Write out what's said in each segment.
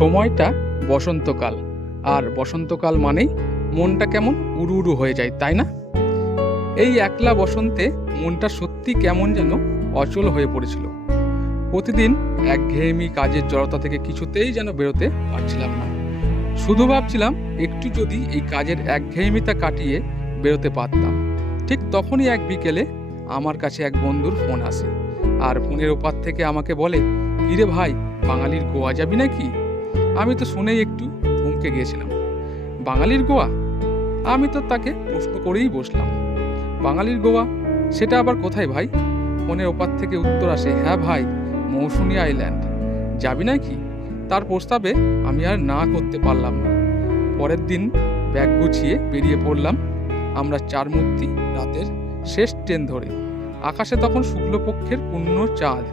সময়টা বসন্তকাল। আর বসন্তকাল মানেই মনটা কেমন উড়ু উড়ু হয়ে যায়, তাই না? এই একলা বসন্তে মনটা সত্যি কেমন যেন অচল হয়ে পড়েছিল। প্রতিদিন একঘেয়েমি কাজের জড়তা থেকে কিছুতেই যেন বেরোতে পারছিলাম না। শুধু ভাবছিলাম, একটু যদি এই কাজের একঘেয়েমিতা কাটিয়ে বেরোতে পারতাম। ঠিক তখনই এক বিকেলে আমার কাছে এক বন্ধুর ফোন আসে। আর ফোনের ওপার থেকে আমাকে বলে, কিরে ভাই, বাঙালির গোয়া যাবি নাকি? আমি তো শুনেই একটু থমকে গিয়েছিলাম। বাঙালির গোয়া? আমি তো তাকে প্রশ্ন করেই বসলাম। বাঙালির গোয়া? সেটা আবার কোথায় ভাই? ফোনের ওপার থেকে উত্তর আসে হ্যাঁ ভাই, মৌসুমী আইল্যান্ড। যাবি নাকি? তার প্রস্তাবে আমি আর না করতে পারলাম না। পরের দিন ব্যাগ গুছিয়ে বেরিয়ে পড়লাম আমরা চার মূর্তি রাতের শেষ ট্রেন ধরে। আকাশে তখন শুক্লপক্ষের পূর্ণ চাঁদ।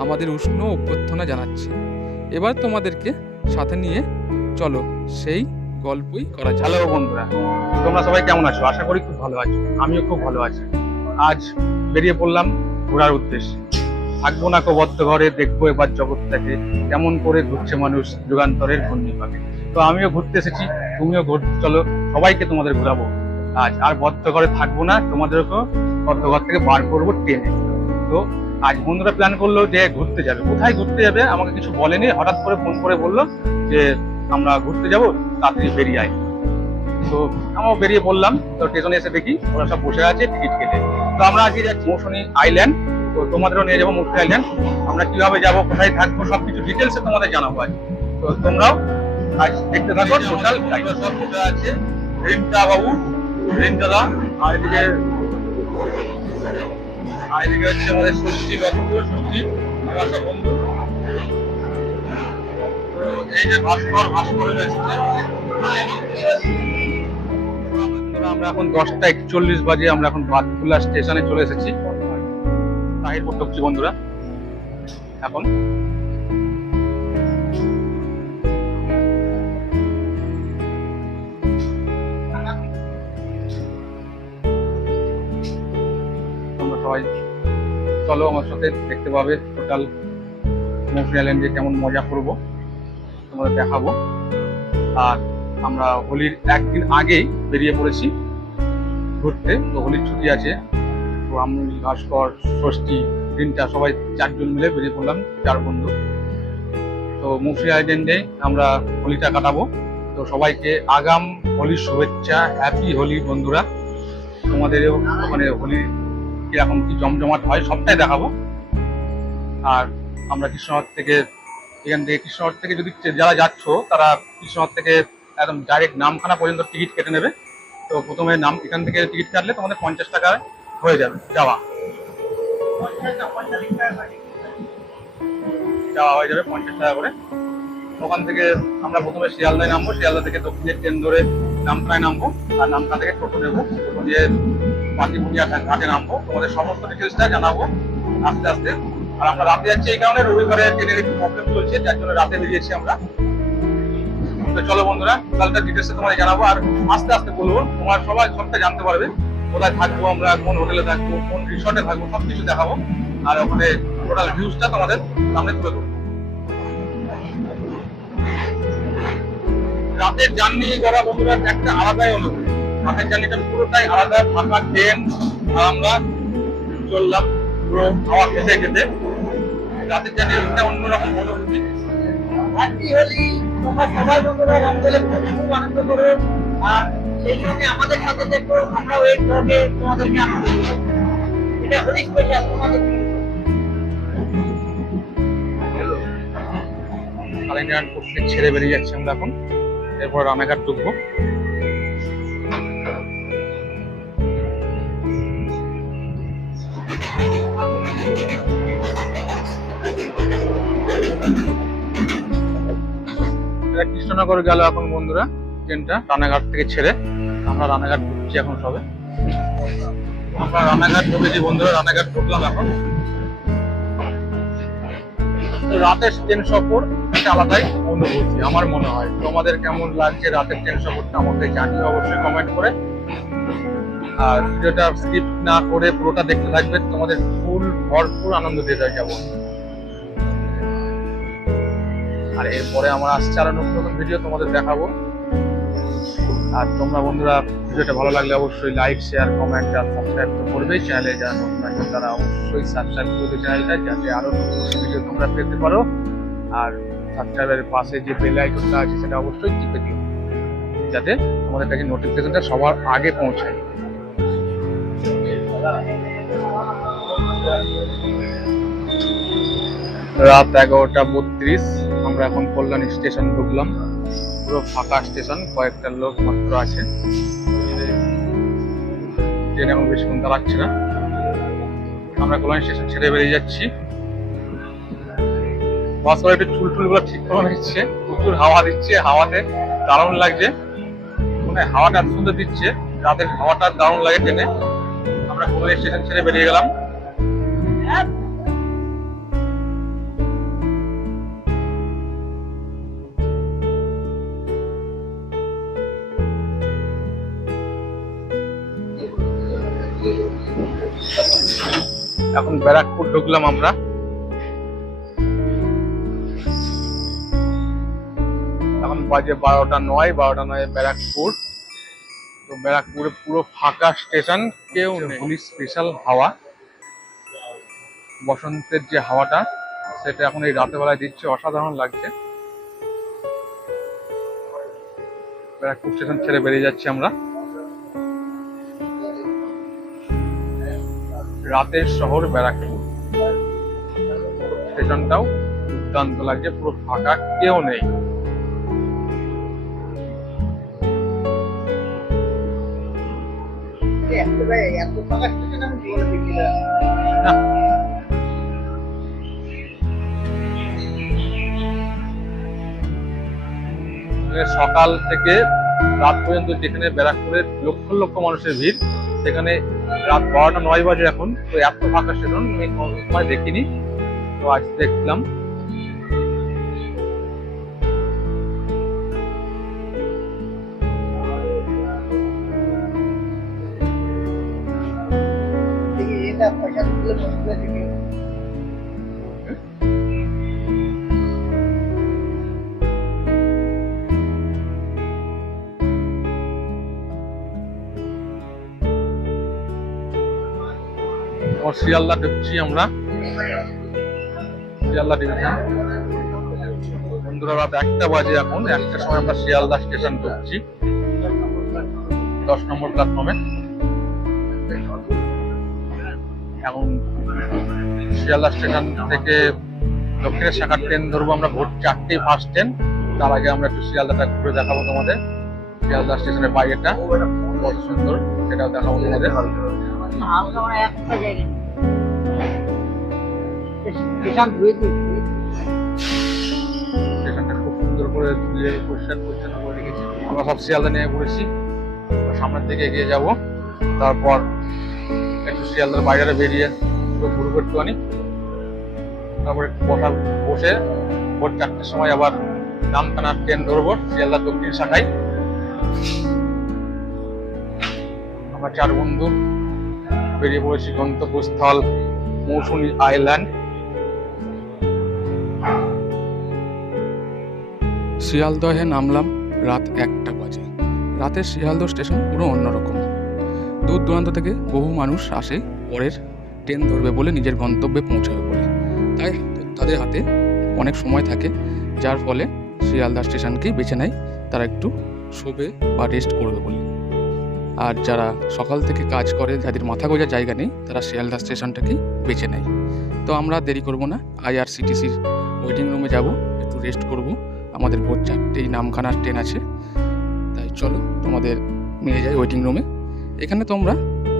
আমাদের উষ্ণ অভ্যর্থনা জানাচ্ছে। এবার তোমাদেরকে সাথে নিয়ে চলো, সেই গল্পই করা যায় হ্যালো বন্ধুরা, তোমরা সবাই কেমন আছো? আশা করি খুব ভালো আছো। আমিও খুব ভালো আছি। আজ বেরিয়ে পড়লাম ঘোরার উদ্দেশ্যে। থাকব না কো বদ্ধ ঘরে, দেখব এবার জগৎটাকে। কেমন করে ঘুরছে মানুষ যুগান্তরের ঘূর্ণি ঘূর্ণিপাকে তো আমিও ঘুরতে এসেছি, তুমিও ঘুরতে চলো সবাইকে তোমাদের ঘোরাবো। আজ আর বদ্ধ ঘরে থাকব না, তোমাদেরকেও বদ্ধ ঘর থেকে বার করব ট্রেনে তো আজ বন্ধুরা প্ল্যান করল যে ঘুরতে যাবে। কোথায় ঘুরতে যাবে আমাকে কিছু বলেনি, হঠাৎ করে ফোন করে বলল যে আমরা ঘুরতে যাব, তাড়াতাড়ি বেরিয়ে আয়। তো আমরাও বেরিয়ে পড়লাম, তো স্টেশনে এসে দেখি ওরা সব বসে আছে টিকিট কেটে। তো আমরা আজকে যাচ্ছি মৌসুমী আইল্যান্ড তো তোমাদেরও নিয়ে যাব মৌসুমী আইল্যান্ড আমরা কীভাবে যাব, কোথায় থাকব সব কিছু ডিটেলসে তোমাদের জানাব আজ। তো তোমরাও আজ দেখতে থাকো টোটাল সব বসে আছে রিন্টা বাবু রিন্টাদা আর এদিকে আর এদিকে আমার এখন দশটা একচল্লিশ বাজে, আমরা এখন বাতকুলা স্টেশনে চলে এসেছি। তাহিরপুর ঢুকছি বন্ধুরা। এখন চলো আমার সাথে, দেখতে পাবে টোটাল মৌসুমী আইল্যান্ডে কেমন মজা করব। তোমাদের দেখাবো। আর আমরা হোলির একদিন আগেই বেরিয়ে পড়েছি ঘুরতে। তো হোলির ছুটি আছে। তো আমি, ভাস্কর, ষষ্ঠী, তিনটা সবাই চারজন মিলে বেরিয়ে পড়লাম, চার বন্ধু। তো মুফি আইল্যান্ডে আমরা হোলিটা কাটাবো। তো সবাইকে আগাম হোলির শুভেচ্ছা হ্যাপি হোলি বন্ধুরা। তোমাদেরও মানে হোলি কীরকম কি জমজমাট হয়, সবটাই দেখাবো। আর আমরা কৃষ্ণনগর থেকে, এখান থেকে কৃষ্ণনগর থেকে যদি যারা যাচ্ছ, তারা কৃষ্ণনগর থেকে একদম ডাইরেক্ট নামখানা পর্যন্ত টিকিট কেটে নেবে। তো প্রথমে নাম, এখান থেকে টিকিট কাটলে তোমাদের পঞ্চাশ টাকায় হয়ে যাবে যাওয়া। যাওয়া হয়ে যাবে পঞ্চাশ টাকা করে। ওখান থেকে আমরা প্রথমে শিয়ালদায় নামবো। শিয়ালদা থেকে দক্ষিণের ট্রেন ধরে নামখানায় নামবো। আর নামখানা থেকে টোটো নেব। দিয়ে পাটিপুরিয়া ঘাটে নামবো। তোমাদের সমস্ত ডিটেলসটা জানাব আস্তে আস্তে। আর আমরা রাতে যাচ্ছি এই কারণে রবিবারে ট্রেনের একটু প্রবলেম চলছে, যার জন্য রাতে বেরিয়েছি আমরা। তো চলো বন্ধুরা কালটা ডিটেলসে তোমাদের জানাব। আর আস্তে আস্তে বলব, তোমার সবাই সবটা জানতে পারবে। কোথায় থাকব আমরা, কোন হোটেলে থাকব, কোন রিসর্টে থাকব সব কিছু দেখাবো। আর ওখানে টোটাল ভিউজটা তোমাদের সামনে তুলে দেবো রাতের জার্নি করা বন্ধুরা একটা আলাদাই অনুভূতি। রাতের জার্নিটা পুরোটাই আলাদা ফাঁকা ট্রেন আমরা চললাম পুরো হাওয়া খেতে খেতে। রাতের জার্নিটা অন্যরকম অনুভূতি হ্যাপি হোলি তোমরা সবাই বন্ধুরা রমজানে খুব আনন্দ করো আর সেই সঙ্গে আমাদের সাথে দেখো আমরা ওয়েট করবে তোমাদেরকে আনন্দ দেবো। এটা হোলি স্পেশাল তোমাদের জন্য। কালিনারায়ণ ছেড়ে বেরিয়ে যাচ্ছি আমরা এখন। এরপর রানাঘাট ঢুকবো। কৃষ্ণনগর গেল এখন বন্ধুরা, ট্রেনটা রানাঘাট থেকে ছেড়ে। আমরা রানাঘাট ঢুকছি এখন সবে। আমরা রানাঘাট ঢুকেছি বন্ধুরা, রানাঘাট ঢুকলাম এখন। রাতের ট্রেন সফর একটা আলাদাই অনুভূতি, আমার মনে হয়। তোমাদের কেমন লাগছে রাতের ট্রেন সফরটা আমাকে জানিও অবশ্যই কমেন্ট করে। আর ভিডিওটা স্কিপ না করে পুরোটা দেখতে থাকবে তোমাদের ফুল, ভরপুর আনন্দ দিয়ে যাব আর এরপরে আমার আসছে আরও নতুন নতুন ভিডিও তোমাদের দেখাবো। আর তোমরা বন্ধুরা, ভিডিওটা ভালো লাগলে অবশ্যই লাইক শেয়ার কমেন্ট আর সাবস্ক্রাইব তো করবেই। চ্যানেলে যারা নতুন আছে তারা অবশ্যই সাবস্ক্রাইব করবে চ্যানেলটা যাতে আরও নতুন নতুন ভিডিও তোমরা পেতে পারো। আর সাবস্ক্রাইবের পাশে যে বেল আইকনটা আছে, সেটা অবশ্যই টিপে দিও। যাতে তোমাদের কাছে নোটিফিকেশনটা সবার আগে পৌঁছায়। রাত এগারোটা বত্রিশ, আমরা এখন কল্যাণ স্টেশন ঢুকলাম। পুরো ফাঁকা স্টেশন, কয়েকটা লোক মাত্র আছে। ট্রেন এখন বেশিক্ষণ দাঁড়াচ্ছে না। আমরা কল্যাণ স্টেশন ছেড়ে বেরিয়ে যাচ্ছি। বাস করে একটু চুল টুলগুলো ঠিক করে নিচ্ছে। প্রচুর হাওয়া দিচ্ছে, হাওয়াতে দারুণ লাগছে। মানে হাওয়াটা সুন্দর দিচ্ছে, রাতের হাওয়াটা দারুণ লাগে ট্রেনে। আমরা কল্যাণ স্টেশন ছেড়ে বেরিয়ে গেলাম। এখন ব্যারাকপুর ঢুকলাম আমরা। এখন বাজে বারোটা নয় বারোটা নয় ব্যারাকপুর। ব্যারাকপুরে পুরো ফাঁকা স্টেশন, কেউ নেই। স্পেশাল হাওয়া। বসন্তের যে হাওয়াটা, সেটা এখন এই রাতের বেলায় দিচ্ছে, অসাধারণ লাগছে। ব্যারাকপুর স্টেশন ছেড়ে বেরিয়ে যাচ্ছি আমরা। রাতের শহর ব্যারাকপুর। স্টেশনটাও দুর্দান্ত লাগছে, পুরো ফাঁকা, কেউ নেই। সকাল থেকে রাত পর্যন্ত যেখানে ব্যারাকপুরের লক্ষ লক্ষ মানুষের ভিড়, সেখানে রাত বারোটা নয় বাজে এখন, তো এত ফাঁকা স্টেশন আমি দেখিনি। তো আজ দেখলাম তোমার শিয়ালদা ঢুকছি আমরা। শিয়ালদা ডিভিশন বন্ধুরা, রাত একটা বাজে এখন। একটার সময় আমরা শিয়ালদা স্টেশন ঢুকছি দশ নম্বর প্ল্যাটফর্মে এখন শিয়ালদা স্টেশন থেকে দক্ষিণের শাখার ট্রেন ধরবো আমরা ভোর চারটে ফার্স্ট ট্রেন তার আগে আমরা একটু শিয়ালদাটা ঘুরে দেখাবো তোমাদের। শিয়ালদা স্টেশনের বাইরেটা কত সুন্দর সেটাও দেখাবো তোমাদের। স্টেশনটা খুব সুন্দর করে পরিষ্কার পরিচ্ছন্ন করে রেখেছি। আমরা সব শিয়ালদা নিয়ে ঘুরেছি। সামনের দিকে এগিয়ে যাব। তারপর একটু শিয়ালদার বাইরে বেরিয়ে ঘুরবো একটুখানি। তারপর কথা বসে ভোর চারটের সময় আবার নামখানার ট্রেন ধরবো শিয়ালদা দক্ষিণ শাখায়। আমরা চার বন্ধু বেরিয়ে পড়েছি গন্তব্যস্থল মৌসুমী আইল্যান্ড। শিয়ালদহে নামলাম রাত একটা বাজে। রাতের শিয়ালদহ স্টেশন পুরো অন্যরকম। দূর দূরান্ত থেকে বহু মানুষ আসে, পরের ট্রেন ধরবে বলে নিজের গন্তব্যে পৌঁছাবে বলে। তাই তাদের হাতে অনেক সময় থাকে, যার ফলে শিয়ালদা স্টেশনকেই বেছে নেয়। তারা একটু শোবে বা রেস্ট করবে বলে। আর যারা সকাল থেকে কাজ করে, যাদের মাথা গোজার জায়গা নেই, তারা শিয়ালদা স্টেশনটাকেই বেছে নেয়। তো আমরা দেরি করব না, আইআরসিটিসির ওয়েটিং রুমে যাব, একটু রেস্ট করব। আমাদের ভোর চারটেই নামখানার ট্রেন আছে। তাই চলো, তোমাদের নিয়ে যাই ওয়েটিং রুমে এখানে তোমরা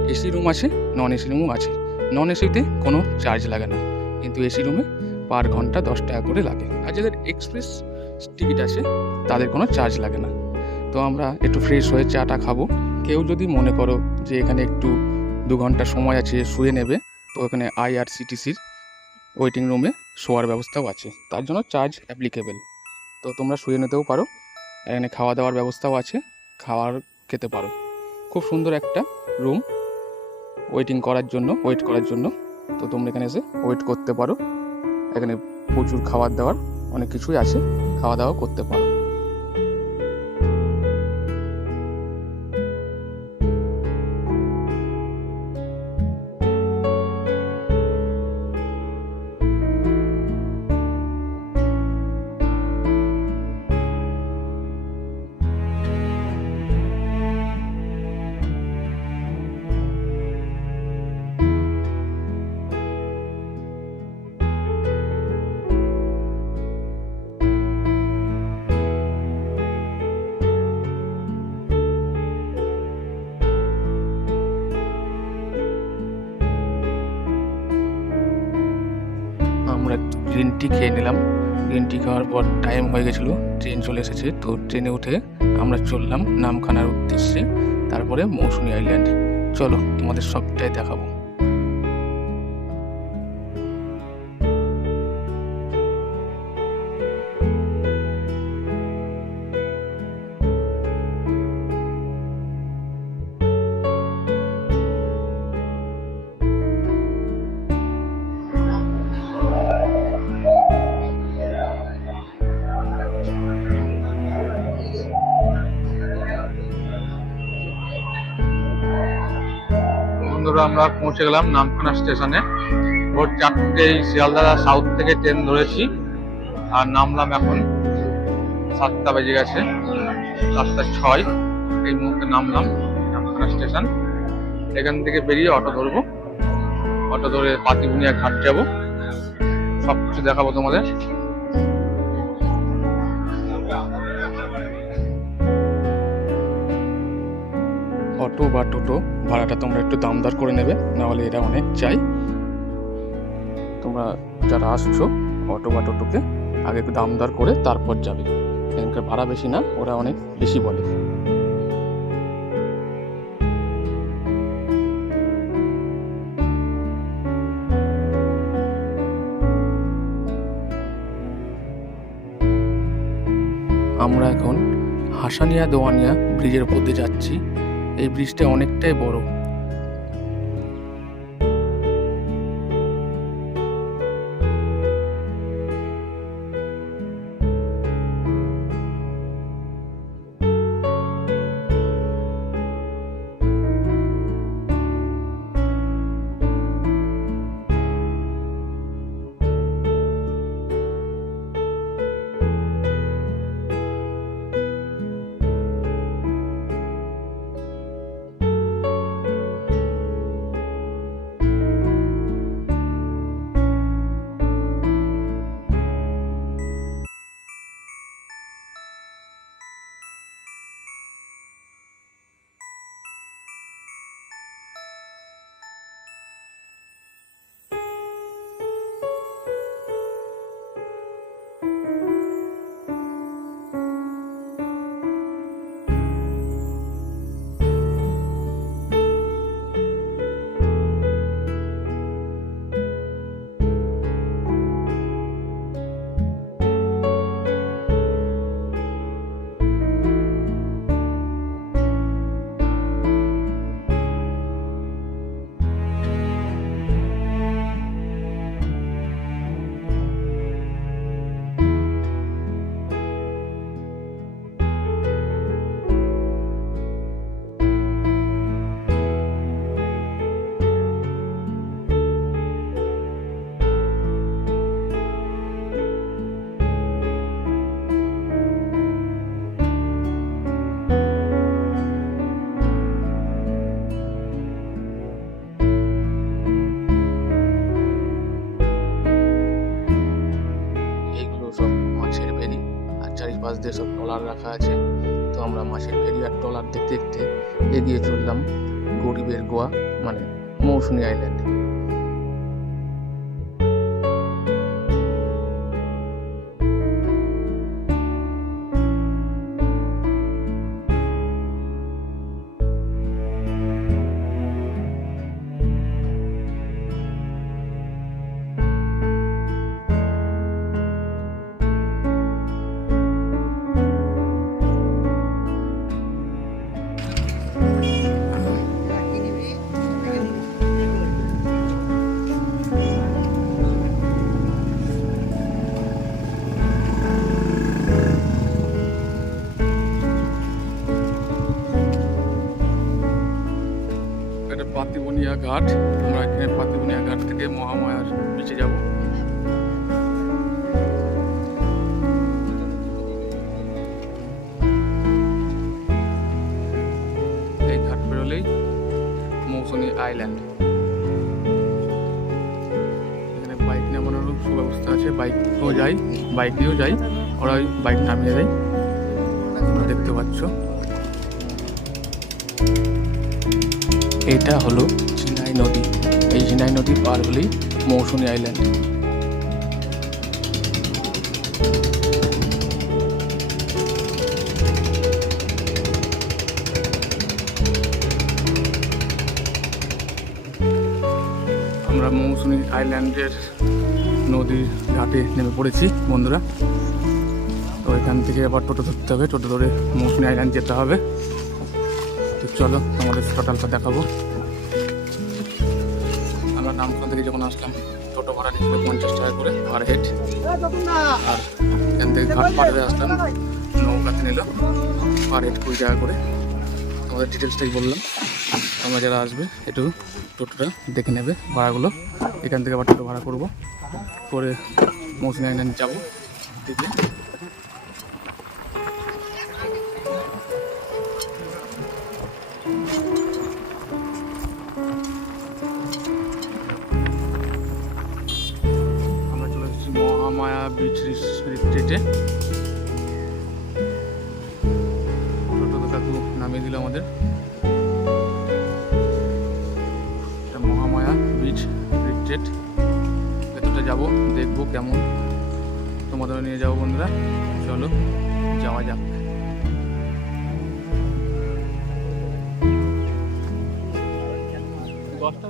এসি রুম আছে নন এসি রুমও আছে। নন এসিতে কোনো চার্জ লাগে না। কিন্তু এসি রুমে পার ঘণ্টা দশ টাকা করে লাগে। আর যাদের এক্সপ্রেস টিকিট আছে, তাদের কোনো চার্জ লাগে না। তো আমরা একটু ফ্রেশ হয়ে চাটা খাব। কেউ যদি মনে করো যে এখানে একটু দু ঘণ্টা সময় আছে শুয়ে নেবে, তো এখানে আইআরসিটিসির ওয়েটিং রুমে শোয়ার ব্যবস্থাও আছে। তার জন্য চার্জ অ্যাপ্লিকেবেল তো তোমরা শুয়ে নিতেও পারো। এখানে খাওয়া দাওয়ার ব্যবস্থাও আছে। খাওয়ার খেতে পারো। খুব সুন্দর একটা রুম ওয়েটিং করার জন্য ওয়েট করার জন্য। তো তোমরা এখানে এসে ওয়েট করতে পারো। এখানে প্রচুর খাবার দাবার অনেক কিছুই আছে। খাওয়া দাওয়া করতে পারো। টি খেয়ে নিলাম। গ্রিন টি খাওয়ার পর টাইম হয়ে গেছিল ট্রেন চলে এসেছে। তো ট্রেনে উঠে আমরা চললাম নামখানার উদ্দেশ্যে, তারপরে মৌসুমী আইল্যান্ড চলো তোমাদের সবটাই দেখাবো। পৌঁছে গেলাম নামখানা স্টেশনে। ভোর চারটেই শিয়ালদা সাউথ থেকে ট্রেন ধরেছি। আর নামলাম এখন সাতটা বেজে গেছে, সাতটা ছয়। এই মুহূর্তে নামলাম নামখানা স্টেশন। এখান থেকে বেরিয়ে অটো ধরবো। অটো ধরে পাতিবুনিয়া ঘাট যাব। সব কিছু দেখাবো তোমাদের। অটো বা টোটো ভাড়াটা তোমরা একটু দামদার করে নেবে, নাহলে এরা অনেক চাই তোমরা যারা আসছো অটো বা টোটোকে, আগে একটু দামদার করে তারপর যাবে। এখানকার ভাড়া বেশি না, ওরা অনেক বেশি বলে। আমরা এখন হাসানিয়া দোয়ানিয়া ব্রিজের উপর দিয়ে যাচ্ছি। এই ব্রিজটা অনেকটাই বড়। ট্রলার রাখা আছে। তো আমরা মাছের ফেরিয়ার ট্রলার দেখতে দেখতে এগিয়ে চললাম গরিবের গোয়া মানে মৌসুমী আইল্যান্ড পাতিবনিয়া ঘাট আমরা এখানে পাতিবনিয়া ঘাট থেকে মহামায়ার বিচে যাব। এই ঘাট পেরোলেই মৌসুমী আইল্যান্ড। এখানে বাইক নামানোর সুব্যবস্থা আছে। বাইকও যাই, বাইক দিয়েও যাই। ওরা ওই বাইক নামিয়ে দেয়। দেখতে পাচ্ছ। এটা হলো চিনাই নদী, এই চিনাই নদী পার হলেই মৌসুমী আইল্যান্ড আমরা মৌসুমী আইল্যান্ডের নদীর ঘাটে নেমে পড়েছি, বন্ধুরা। তো এখান থেকে আবার টোটো ধরতে হবে, টোটো ধরে মৌসুমী আইল্যান্ড যেতে হবে। তো চলো আমাদের টোটালটা দেখাবো। থেকে যখন আসলাম, টোটো ভাড়া নিয়েছিল পঞ্চাশ টাকা করে পার হেড আর এখান থেকে ঘাট পার হয়ে আসলাম নৌকাতে নিল পার হেড কুড়ি টাকা করে। আমাদের ডিটেলসটাই বললাম। আমরা যারা আসবে, একটু টোটোটা দেখে নেবে, ভাড়াগুলো। এখান থেকে আবার টোটো ভাড়া করব। করে মৌসুমী আইল্যান্ড যাব। বিচ রিট্রিটে টোটো কাকু নামিয়ে দিল আমাদের। মহামায়া বিচ রিট্রিট ভেতরটা যাব, দেখব কেমন। তোমাদের নিয়ে যাব বন্ধুরা। চলো, যাওয়া যাক। দশটা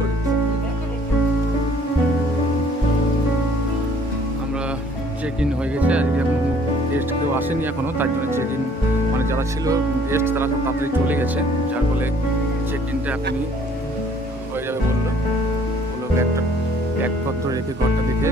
করি। আমরা চেক ইন হয়ে গেছে আজকে এখন গেস্ট কেউ আসেনি এখনও তার জন্য চেক ইন মানে যারা ছিল গেস্ট তারা তাড়াতাড়ি চলে গেছে, যার ফলে চেক ইনটা এখনই হয়ে যাবে বলল। বলল একটা ব্যাগপত্র রেখে ঘরটা দেখে।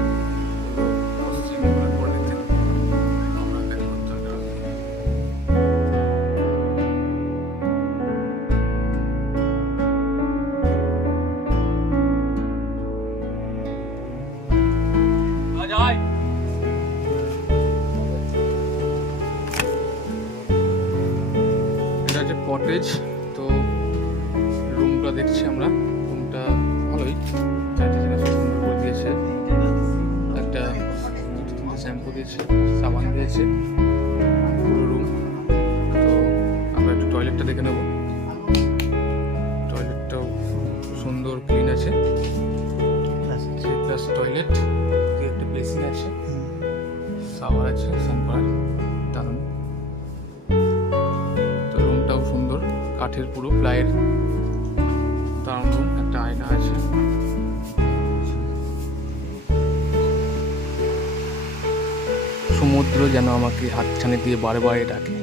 হাতছানি দিয়ে বারবার ডাকে।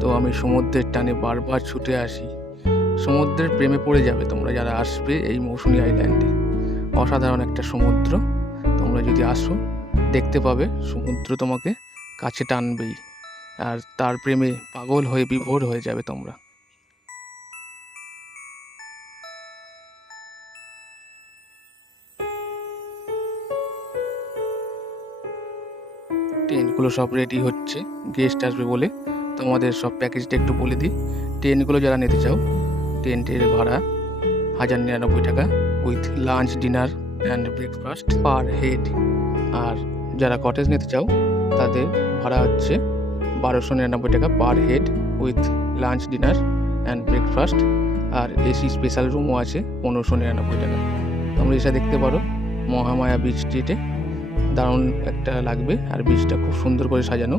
তো আমি সমুদ্রের টানে বারবার ছুটে আসি। সমুদ্রের প্রেমে পড়ে যাবে তোমরা যারা আসবে এই মৌসুমি আইল্যান্ডে। অসাধারণ একটা সমুদ্র। তোমরা যদি আসো, দেখতে পাবে সমুদ্র তোমাকে কাছে টানবেই। আর তার প্রেমে পাগল হয়ে বিভোর হয়ে যাবে তোমরা। ট্রেনগুলো সব রেডি হচ্ছে গেস্ট আসবে বলে। তোমাদের সব প্যাকেজটা একটু বলে দিই। ট্রেনগুলো যারা নিতে চাও টেন্টের ভাড়া হাজার নিরানব্বই টাকা with lunch dinner and breakfast per head আর যারা কটেজ নিতে চাও, তাদের ভাড়া হচ্ছে বারোশো নিরানব্বই টাকা per head with lunch dinner and breakfast R AC special রুমও আছে পনেরোশো নিরানব্বই টাকা। তোমরা এসে দেখতে পারো মহামায়া বিচ স্ট্রিটে দারুণ একটা লাগবে আর বিচটা খুব সুন্দর করে সাজানো।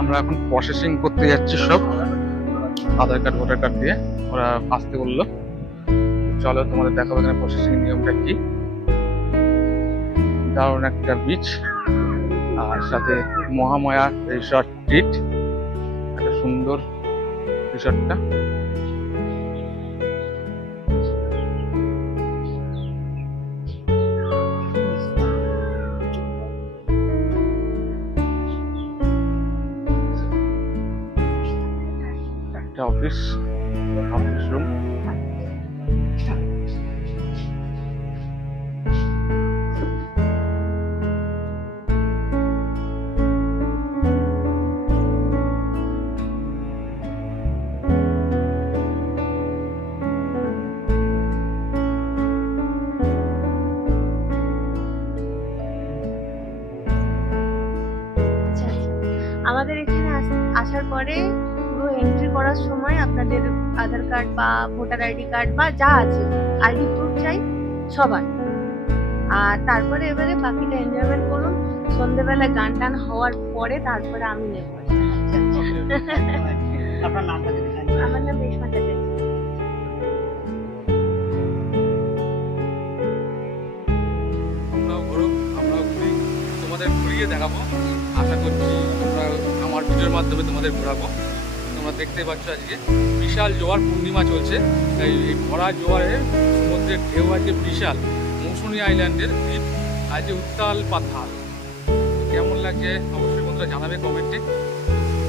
আমরা এখন প্রসেসিং করতে যাচ্ছি সব। আধার কার্ড, ভোটার কার্ড দিয়ে। ওরা আসতে বলল। চলো তোমাদের দেখাবো এখানে প্রসেসিং নিয়মটা কি। দারুণ একটা বিচ আর সাথে মহামায়া রিসর্ট ট্রিট একটা সুন্দর রিসর্টটা একটা office office room ID card বা যা আছে আইডি প্রুফ চাই সবার। আর তারপরে এবারে বাকিটা এনজয়মেন্ট করুন। সন্ধেবেলায় গান টান হওয়ার পরে তারপরে আমি নেব। আপনার নামটা আমার নাম রেশমা চ্যাটার্জি। তোমাদের ঘুরিয়ে দেখাবো। আশা করছি তোমরা আমার ভিডিওর মাধ্যমে তোমাদের ঘোরাবো। তোমরা দেখতে পাচ্ছ আজকে। বিশাল জোয়ার পূর্ণিমা চলছে। তাই এই ভরা জোয়ারের সমুদ্রের ঢেউ আছে বিশাল। মৌসুমী আইল্যান্ডের দ্বীপ আজকে উত্তাল পাতাল কেমন লাগছে অবশ্যই বন্ধুরা জানাবে কমেন্টে।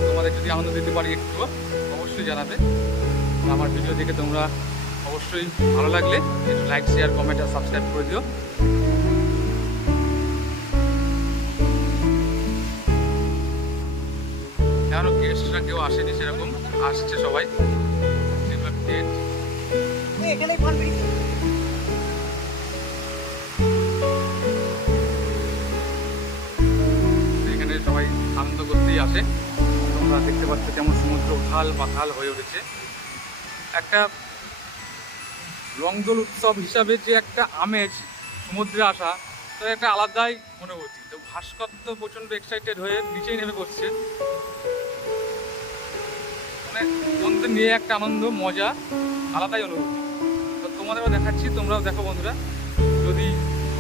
তোমাদের যদি আনন্দ দিতে পারি একটু, অবশ্যই জানাবে। আমার ভিডিও দেখে তোমরা অবশ্যই ভালো লাগলে একটু লাইক শেয়ার কমেন্ট আর সাবস্ক্রাইব করে দিও। এখনও গেস্টরা কেউ আসেনি সেরকম? আসছে সবাই। আসে তোমরা দেখতে পাচ্ছ কেমন সমুদ্র উথাল পাথাল হয়ে উঠেছে। একটা রংদোল উৎসব হিসাবে যে একটা আমেজ সমুদ্রে আসা তো একটা আলাদাই অনুভূতি। তো ভাস্কর তো প্রচণ্ড এক্সাইটেড হয়ে নিচেই নেমে পড়ছে। মানে বন্ধু নিয়ে একটা আনন্দ, মজা, আলাদাই অনুভূতি। তো তোমাদেরও দেখাচ্ছি, তোমরাও দেখো বন্ধুরা। যদি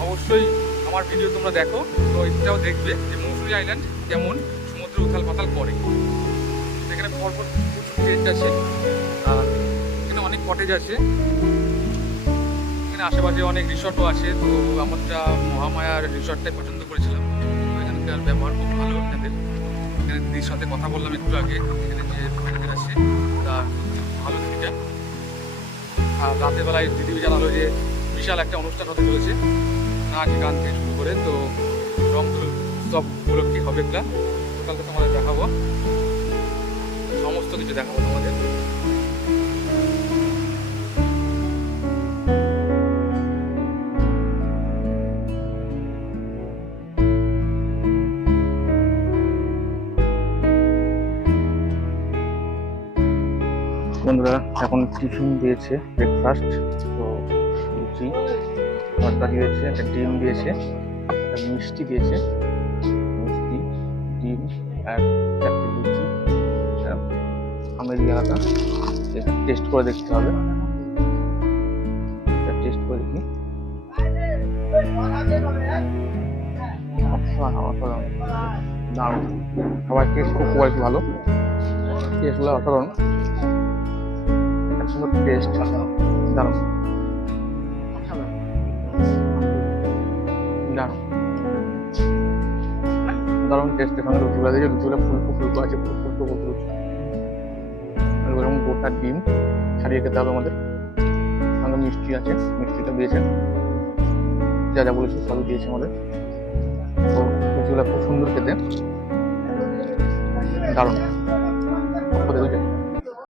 অবশ্যই আমার ভিডিও তোমরা দেখো, তো এটাও দেখবে যে মৌসুমী আইল্যান্ড কেমন। উথাল পাতাল করে। এখানে পরপর প্রচুর টেন্ট আছে। আর এখানে অনেক কটেজ আছে। এখানে আশেপাশে অনেক রিসর্টও আছে। তো আমরা মহামায়ার রিসর্টটাই পছন্দ করেছিলাম। এখানকার ব্যবহার খুব ভালো এখানে এখানে দিদির সাথে কথা বললাম একটু আগে। এখানে যে ম্যানেজার আছে, তা ভালো দিদিটা আর রাতের বেলায় দিদি জানালো যে বিশাল একটা অনুষ্ঠান হতে চলেছে। নাচ গান থেকে শুরু করে, তো রং সব উপলক্ষে হবে একটা। টোটালটা তোমাদের দেখাবো। সমস্ত কিছু দেখাবো তোমাদের। বন্ধুরা, এখন টিফিন দিয়েছে ব্রেকফাস্ট তো লুচি, তরকারি দিয়েছে একটা ডিম দিয়েছে, একটা মিষ্টি দিয়েছে। এটা টেস্ট করে দেখতে হবে। টেস্ট করে দেখি। অসাধারণ। দারুণ। সবার টেস্ট খুব কোয়ালিটি ভালো। সুন্দর টেস্ট এখানে রুটিগুলো দিয়েছে রুটিগুলো ফুলকো ফুলকো আছে ফুল ফুলকো ফুলকো। গোটা ডিম ছাড়িয়ে খেতে হবে আমাদের। সঙ্গে মিষ্টি আছে, মিষ্টিটা দিয়েছে। যা যা বলেছে সবই দিয়েছে আমাদের। তো মিষ্টিগুলো খুব সুন্দর খেতে। দারুণ।